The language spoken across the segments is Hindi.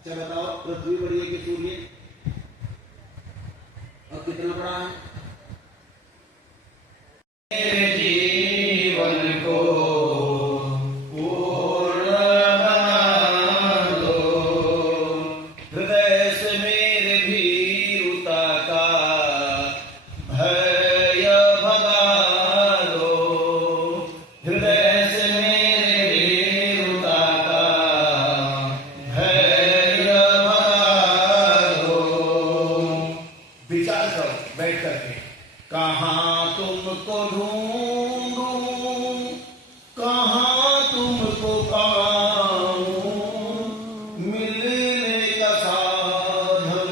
अच्छा बताओ, पृथ्वी बड़ी है कि सूर्य? और कितना बड़ा है? मेरे जीवन को पूर्ण बना दो, हृदय से मेरे भीरुता का भय भगा दो, हृदय से मेरे भीरुता का भय भगा दो। विचार करो बैठ करके, कहाँ तुमको ढूंढूं, कहाँ तुमको पाऊं, मिलने का साधन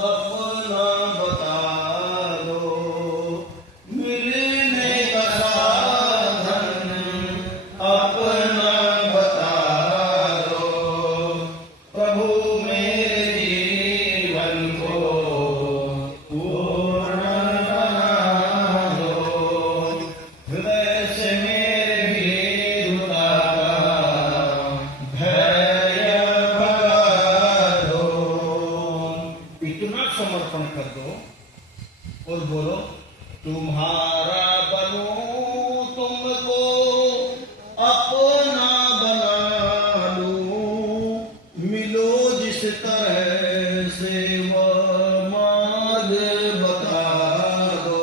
अपना बता दो, मिलने का साधन अपना बता दो। प्रभु मेरे जीवन को पूर्ण बना दो, हृदय से मेरे भीरुता का भय भगा दो। इतना समर्पण कर दो और बोलो, तुम्हारा बनूं, तुमको अपना बना लूं, मिलो जिस तरह से वह मार्ग बता दो,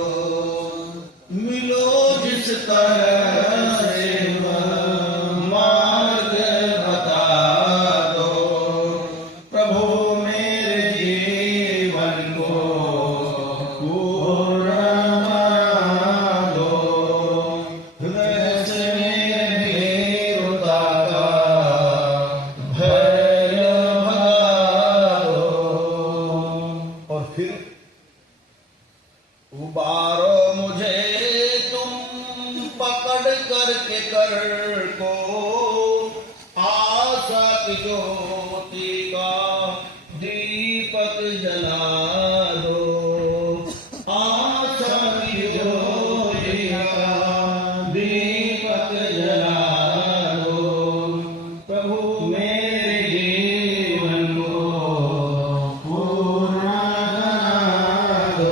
मिलो जिस तरह से वह मार्ग बता दो। प्रभु मेरे जीवन को पूर्ण बना दो, हृदय से मेरे भीरुता का भय भगा दो। और फिर उबारो मुझे तुम पकड़ करके कर को, आशा की ज्योति का दीपक जला दो, आशा की ज्योति का दीपक जला दो। प्रभु मेरे जीवन को पूर्ण बना दो,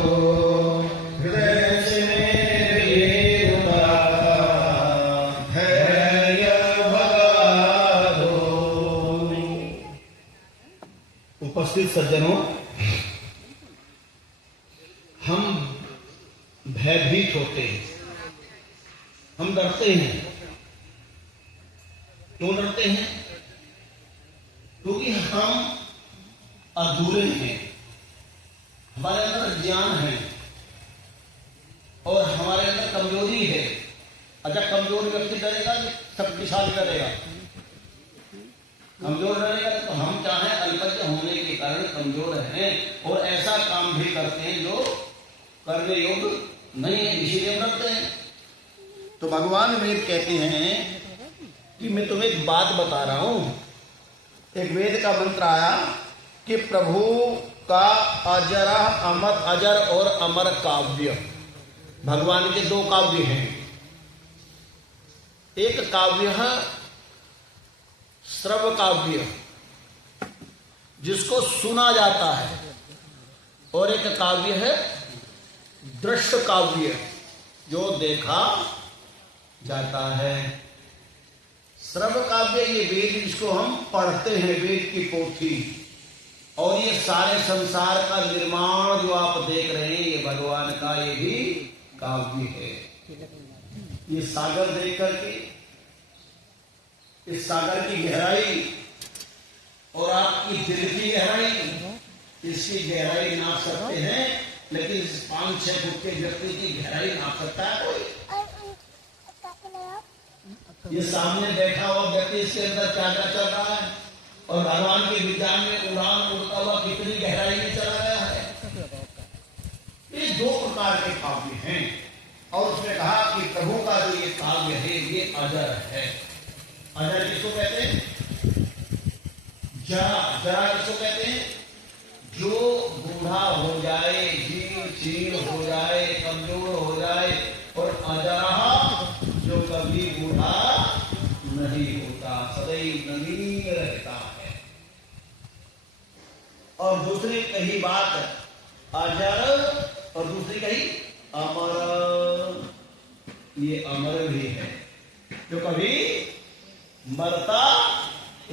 हृदय से मेरे भीरुता का भय भगा दो। उपस्थित सज्जनों, हम भयभीत होते हैं, हम डरते हैं। क्यों डरते हैं? क्योंकि हम अधूरे हैं, हमारे अंदर ज्ञान है और हमारे अंदर कमजोरी है। अच्छा, कमजोर व्यक्ति डरेगा कि शक्तिशाली डरेगा? कमजोर डरेगा। तो हम चाहे अल्पज्ञ होने के कारण कमजोर हैं और ऐसा काम भी करते हैं जो करने योग्य नहीं है, इसीलिए हम डरते हैं। तो भगवान वेद कहते हैं कि मैं तुम्हें एक बात बता रहा हूं। एक वेद का मंत्र आया कि प्रभु का अजर और अमर काव्य, भगवान के दो काव्य हैं। एक काव्य है श्रव्य काव्य, जिसको सुना जाता है, और एक काव्य है दृश्य काव्य, जो देखा जाता है। श्रव्य काव्य ये वेद, जिसको हम पढ़ते हैं, वेद की पोथी, और ये सारे संसार का निर्माण जो आप देख रहे हैं, ये भगवान का ये भी काव्य है। ये सागर देख करके, इस सागर की गहराई और आपकी दिल की गहराई, इसकी गहराई नाप सकते हैं, लेकिन 5-6 फुट के व्यक्ति की गहराई नाप सकता है कोई? ये सामने बैठा हुआ व्यक्ति, इसके अंदर क्या क्या चल रहा है, और भगवान के विज्ञान में उड़ान उड़ता हुआ कितनी गहराई में चला गया है। ये दो प्रकार के काव्य हैं, और उसने कहा कि प्रभु का जो ये काव्य है, ये अजर है। अजर किसको कहते हैं? जरा किसको कहते हैं? जो बूढ़ा हो जाए, जीर्ण शीर्ण हो जाए, कमजोर हो जाए, और अजरा जो कभी बूढ़ा नहीं होता, सदैव नवीन रहता है। और दूसरी कही बात अजर और दूसरी कही अमर। ये अमर भी है जो कभी मरता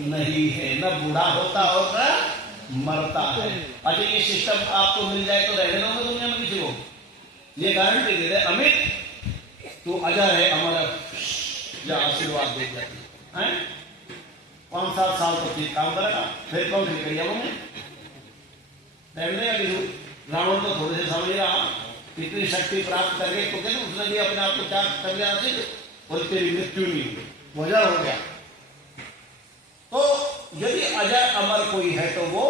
नहीं है, न बूढ़ा होता और न मरता है। अच्छा ये सिस्टम आपको मिल जाए तो रहने दोगे दुनिया में किसी को? ये गारंटी दे रहे अमित तू अजर है अमर या आशीर्वाद दे हैं। 5-7 साल तो ठीक काम करेगा, फिर कौन सी करिए वो रावण तो थोड़े से समझ रहा इतनी शक्ति प्राप्त करके तो कहते उसने भी अपने आप को क्या कर लिया और तेरी मृत्यु नहीं हुई, वजह हो गया। तो यदि अजर अमर कोई है तो वो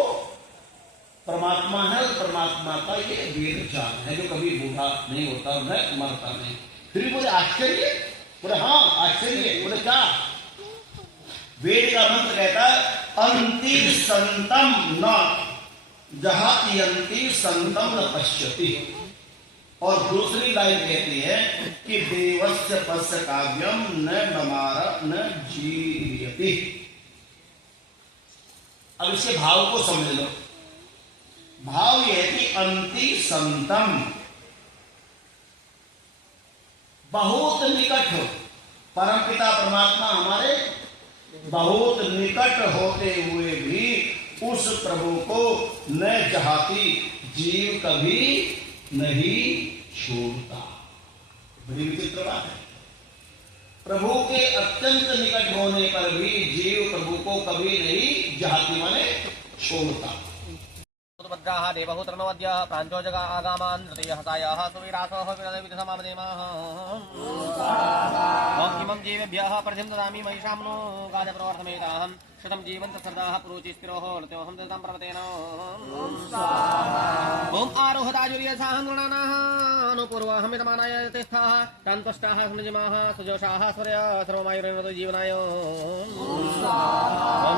परमात्मा है और परमात्मा का ये वेद ज्ञान है जो कभी बूढ़ा नहीं होता और न मरता नहीं। फिर बोले आश्चर्य, बोले हाँ आश्चर्य, बोले क्या? वेद का मंत्र कहता है अंति संतम न जहां यंती संतम न पश्यति, और दूसरी लाइन कहती है कि देवस्य पश्य काव्यम न बमार न जीयति। अब इसके भाव को समझ लो। भाव यह है कि अंति संतम बहुत निकट हो, परमपिता परमात्मा हमारे बहुत निकट होते हुए भी उस प्रभु को न चाहती जीव कभी नहीं छोड़ता। बड़ी विचित्र बात है। प्रभु के अत्यंत निकट होने पर भी जीव प्रभु को कभी नहीं चाहती माने छोड़ता। भद्राः देवहूतर्णवद्यः प्राञ्चो जगा आगामान् तृतीयहतायाः सुवीरासः विदसमामदेमाः ॐ इमं जीवेभ्यः प्रथिं ददामि महिषां नो गाजप्रवर्तमेताहं शतं जीवन्तः सर्दाः पुरुचि स्थिरोः लत्योऽहं ददां पर्वतेन ॐ आरोहताजुर्यसाहं गृणानाः अनुपूर्वहमितमानाय तिष्ठाः तान्त्वष्टाः स्मृजिमाः सुजोषाः स्वर्य सर्वमायुरेवतो जीवनाय ॐ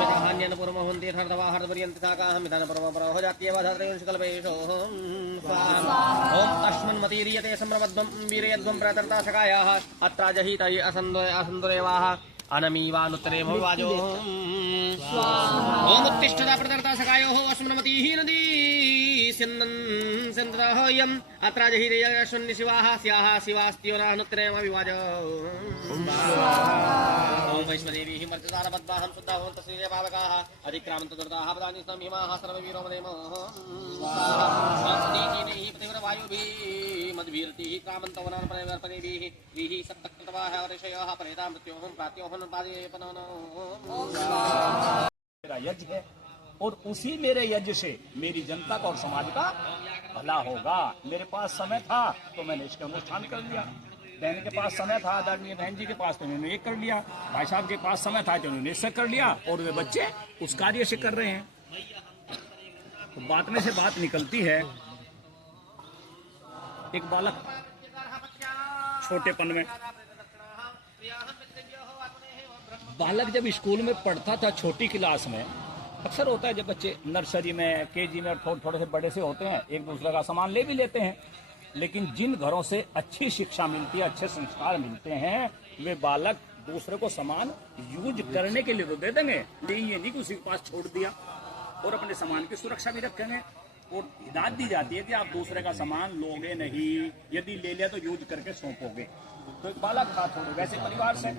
यथान्येन पूर्वमहं तीर्थर्धवा हर्दपर्यन्ति साकाहं मितान पर्वपरोह जात्यवधात्रयंशकल्पेषो ॐ अस्मन्मतीर्यते सम्रवद्वं वीरयध्वं प्रतर्ता सखायाः अत्राजहितै असन्दुरेवाः अनमीवानुत्तरे भविवाजो ॐ उत्तिष्ठता प्रतर्ता सखायोः अस्मन्मतीः नदी सिन्धयम् अत्राजहितै अश्वन्नि शिवाः स्याः शिवास्त्योनानुत्तरेमविवाजो ॐ वैष्णदेवीः मर्त्यतारपद्माहं शुद्धा भवन्तः श्रीदेवावकाः अधिक्रामन्त दुर्दाः पदानि संहिमाः सर्ववीरो मदेमः संस्तीः पतिव्रवायुभिः मद्भिर्तिः क्रामन्तवनान् परिवर्तनेभिः वीः सप्तकृतवाः ऋषयः परेता मृत्योहं प्रात्योहं पादयेपनः मेरा यज्ञ है और उसी मेरे यज्ञ से मेरी जनता का और समाज का भला होगा। मेरे पास समय था तो मैंने इसका अनुष्ठान कर लिया। बहन के पास समय था, आदरणीय बहन जी के पास तो उन्होंने ये कर लिया। भाई साहब के पास समय था तो उन्होंने इससे कर लिया और वे बच्चे उस कार्य से कर रहे हैं। तो बात में से बात निकलती है, एक बालक छोटेपन में, बालक जब स्कूल में पढ़ता था छोटी क्लास में, अक्सर होता है जब बच्चे नर्सरी में केजी में थोड़े से बड़े से होते हैं एक दूसरे का सामान ले भी लेते हैं, लेकिन जिन घरों से अच्छी शिक्षा मिलती है, अच्छे संस्कार मिलते हैं, वे बालक दूसरे को सामान यूज करने के लिए तो दे देंगे, लेकिन ये नहीं कि उसी के पास छोड़ दिया, और अपने सामान की सुरक्षा भी रखेंगे। और हिदायत दी जाती है कि आप दूसरे का सामान लोगे नहीं, यदि ले लिया तो यूज करके सौंपोगे। तो एक बालक था थोड़े वैसे परिवार से,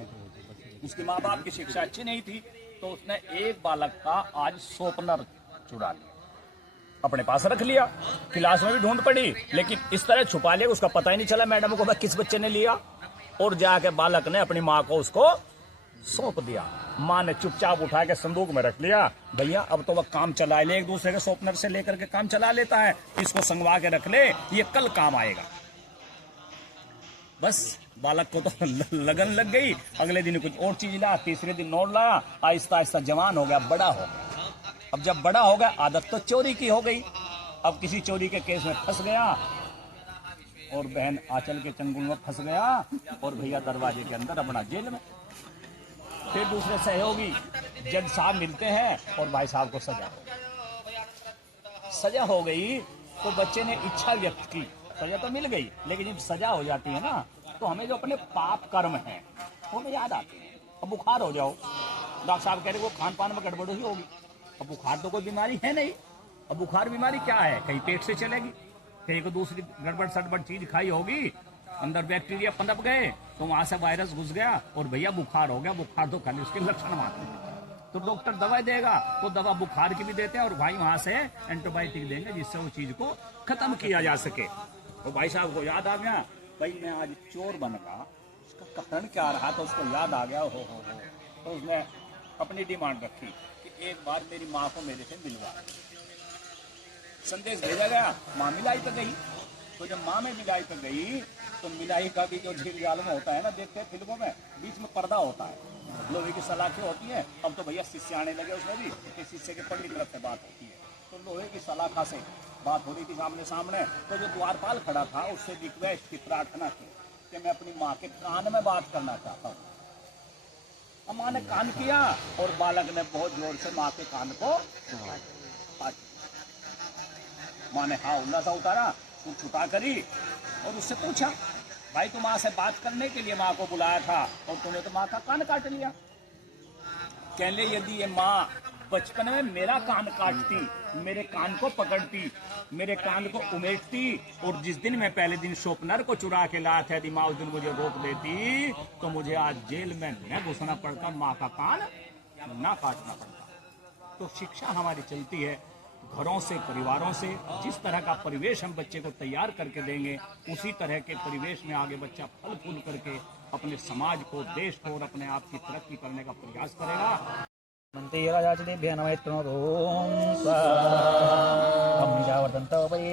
उसके माँ बाप की शिक्षा अच्छी नहीं थी, तो उसने एक बालक का आज शॉर्पनर चुरा लिया, अपने पास रख लिया। क्लास में भी ढूंढ पड़ी, लेकिन इस तरह छुपा लिया उसका पता ही नहीं चला मैडम को किस बच्चे ने लिया। और जाके बालक ने अपनी माँ को उसको सौंप दिया। माँ ने चुपचाप उठा के संदूक में रख लिया। भैया अब तो वह काम चला ले, एक दूसरे के शॉर्पनर से लेकर के काम चला लेता है, इसको संगवा के रख ले, ये कल काम आएगा। बस बालक को तो लगन लग गई। अगले दिन कुछ और चीज लाया, तीसरे दिन और लाया, आहिस्ता आहिस्ता जवान हो गया, बड़ा हो गया। अब जब बड़ा हो गया आदत तो चोरी की हो गई। अब किसी चोरी के केस में फंस गया और बहन आंचल के चंगुल में फंस गया और भैया दरवाजे के अंदर अपना जेल में। फिर दूसरे सहयोगी जज साहब मिलते हैं और भाई साहब को सजा हो गई। तो बच्चे ने इच्छा व्यक्त की, सजा तो मिल गई, लेकिन जब सजा हो जाती है ना तो हमें जो अपने पाप कर्म हैं वो हमें याद आते हैं। अब बुखार हो जाओ, डॉक्टर साहब कह रहे वो खान पान में गड़बड़ ही होगी। अब बुखार तो कोई बीमारी है नहीं, अब बुखार बीमारी क्या है, कहीं पेट से चलेगी, कहीं को दूसरी गड़बड़ सड़बड़ चीज खाई होगी, अंदर बैक्टीरिया पनप गए तो वहां से वायरस घुस गया और भैया बुखार हो गया। बुखार तो खाली उसके लक्षण मात्र हैं। तो डॉक्टर दवाई देगा तो दवा बुखार की भी देते हैं और भाई वहां से एंटीबायोटिक देंगे जिससे वो चीज को खत्म किया जा सके। तो भाई साहब को याद आ गया, भाई मैं आज चोर बन गया, उसका कारण क्या रहा, तो उसको याद आ गया हो। तो उसने अपनी डिमांड रखी कि एक बार मेरी माँ को मेरे से मिलवा। संदेश भेजा गया, माँ मिलाई तो गई। तो जब माँ में मिलाई तो गई तो मिलाई का भी जो झील जाल में होता है ना, देखते हैं फिल्मों में, बीच में पर्दा होता है, लोहे की सलाखें होती है। अब तो भैया शिष्य आने लगे उसमें भी, कि शिष्य के पगली तरफ से बात होती है। तो लोहे की सलाखा से बात हो रही थी सामने सामने। तो जो द्वारपाल खड़ा था उससे रिक्वेस्ट की, प्रार्थना की कि मैं अपनी माँ के कान में बात करना चाहता हूँ। माँ ने कान किया और बालक ने बहुत जोर से माँ के कान को माँ ने हाँ उल्ला सा उतारा, तू छुटा करी और उससे पूछा, भाई तू माँ से बात करने के लिए माँ को बुलाया था और तूने तो माँ का कान काट लिया। कहले यदि ये माँ बचपन में मेरा कान काटती, मेरे कान को पकड़ती, मेरे कान को उमेटती और जिस दिन मैं पहले दिन शोपनर को चुरा के लाया था, यदि माँ उस दिन मुझे रोक देती तो मुझे आज जेल में न घुसना पड़ता, माँ का कान ना काटना पड़ता। तो शिक्षा हमारी चलती है घरों से, परिवारों से। जिस तरह का परिवेश हम बच्चे को तैयार करके देंगे उसी तरह के परिवेश में आगे बच्चा फल फूल करके अपने समाज को, देश को और अपने आप की तरक्की करने का प्रयास करेगा। मंत्रिराजाचदेभ्यः नमः प्रणोदो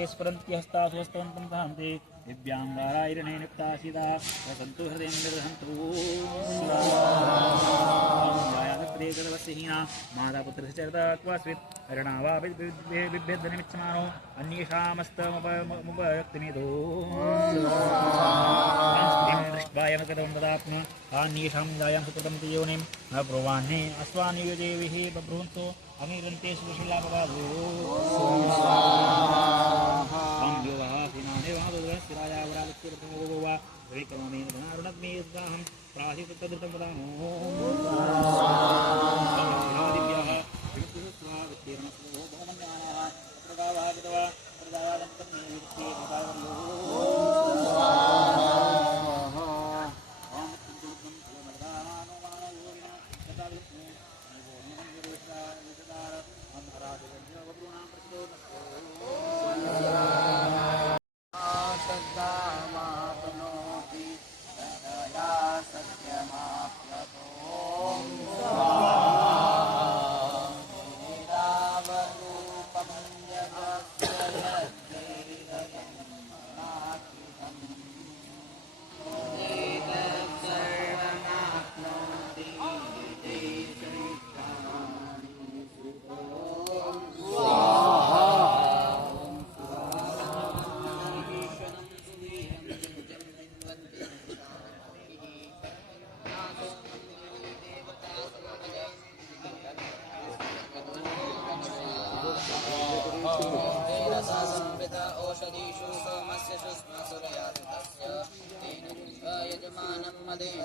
स्फुरन्ति हस्तासु हस्तवन्तं भान्ते दिव्यांगारायणेन युक्तासिदा वसन्तु हृदयं निर्हन्तु हीना मातापुत्रस्य चरितात्वास्वित् हरिणावा बिभ्यद्धनिमिच्छमानो अन्येषामस्तमुपयुक्तिनिधो दृष्ट्वायमकृतं ददात्म अन्येषां जायां सुकृतं योनिं न ब्रुवाण्ये अस्वानियुजेविः बभ्रुवन्तो अमीरन्ते सुशीलापवादो औषधीषु सोमस्य शुष्मसुरयातस्य तेन कृत्वा यजमानं मदेन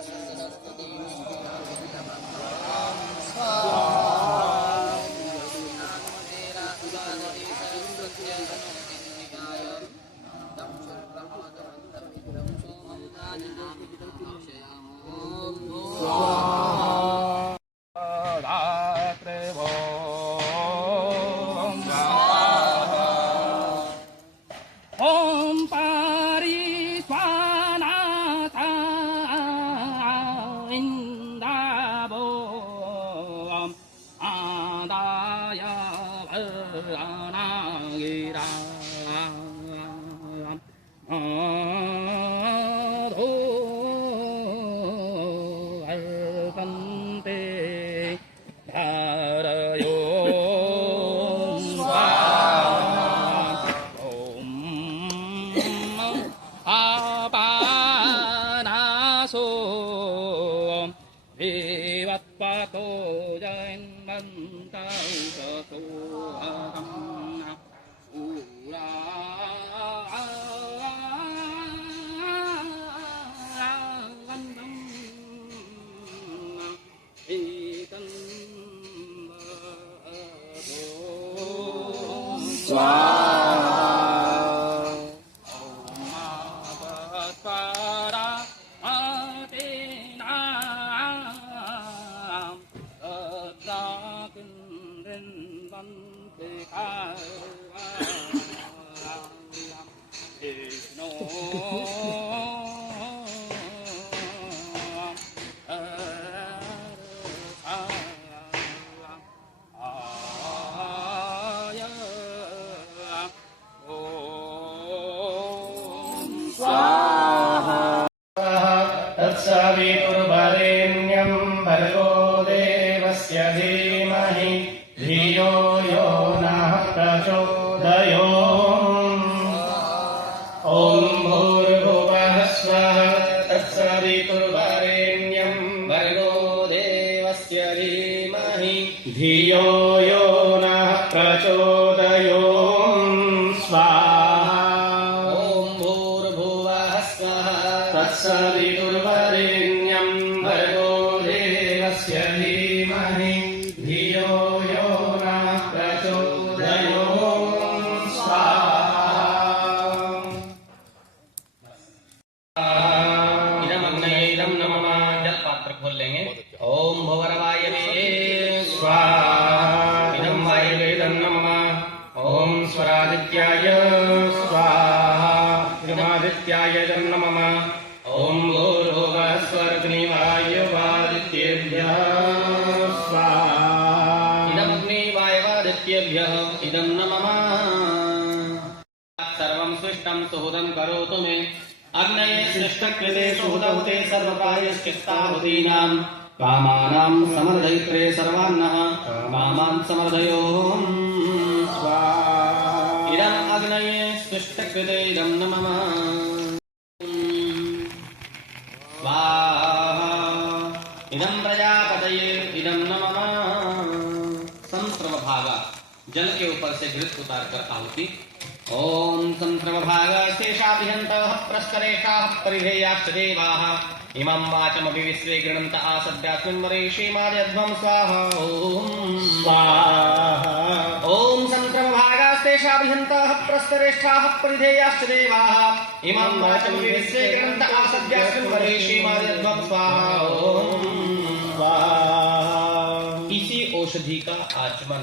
स्वाहा तत्सवितुर्वरेण्यं भर्गो देवस्य धीमहि धियो यो नः प्रचोदयात्। ॐ भूर्भुवः स्वः तत्सवितुर्वरेण्यं भर्गो देवस्य धीमहि धियो यो नः प्रचोदयात्। स्वाहा। ॐ भूर्भुवः स्वः तत्सवितुर्वरेण्यं भर्गो देवस्य धीमहि धियो यो नः प्रचोदयात्। स्वाहा। इदमग्नये इदं नमः। जल पात्र खोल लेंगे। ओम भुवरवायवे स्वाहा। इदं वायवे इदं नमः। ॐ स्वरादित्याय स्वाहा। इदमादित्याय इदं नमः। ॐ भूर्भुवः स्वरग्निवायुवादित्येभ्यः स्वाहा। इदमग्ने वायवादित्येभ्यः इदं नमः। सर्वं सृष्टं सुहृदं करोतु मे अग्नये सृष्टकृते सुहृदहुते सर्वकार्यश्चित्ताहुतीनां कामानां समर्दयित्रे सर्वान्नः कामान् समर्दयोम्। स्वाहा। इदम् अग्नये सृष्टकृते इदं नमः। स्वाहा। इदं प्रजापतये इदं नमः। संस्रवभागा जल के ऊपर से घृत उतार कर आहुति। ओम संस्रवभागा शेषाभिहन्तः प्रस्तरेषाः परिधेयाश्च देवाः इमं वाचमपि विश्वे गृह्णन्त आसद्यास्मिन् मरीषीमाद्यध्वं स्वाहा। ओम स्वाहा। ओम संस्रवभागास्तेषाभिहन्तः प्रस्तरेष्ठाः परिधेयाश्च देवाः इमं वाचमपि विश्वे गृह्णन्त आसद्यास्मिन् मरीषीमाद्यध्वं स्वाहा। ओम स्वाहा। इसी औषधि का आचमन,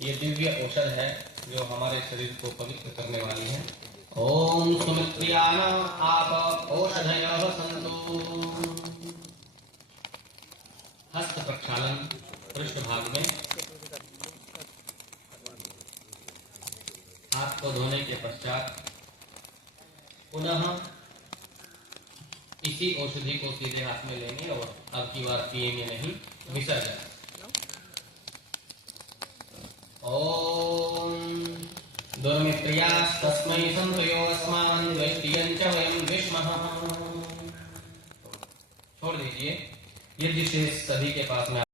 ये दिव्य औषध है जो हमारे शरीर को पवित्र करने वाली है। ओम सुमित्रियान आप औषधयः सन्तु। हस्त प्रक्षालन पृष्ठ भाग में हाथ को धोने के पश्चात पुनः इसी औषधि को सीधे हाथ में लेंगे और अब की बार पिएंगे नहीं, विसर्जन। ओम दुर्मित्र्यास्तस्मै संतयो अस्मान् द्वेष्टियं च वयं द्विष्मः। छोड़ दीजिए। यदि शेष सभी के पास में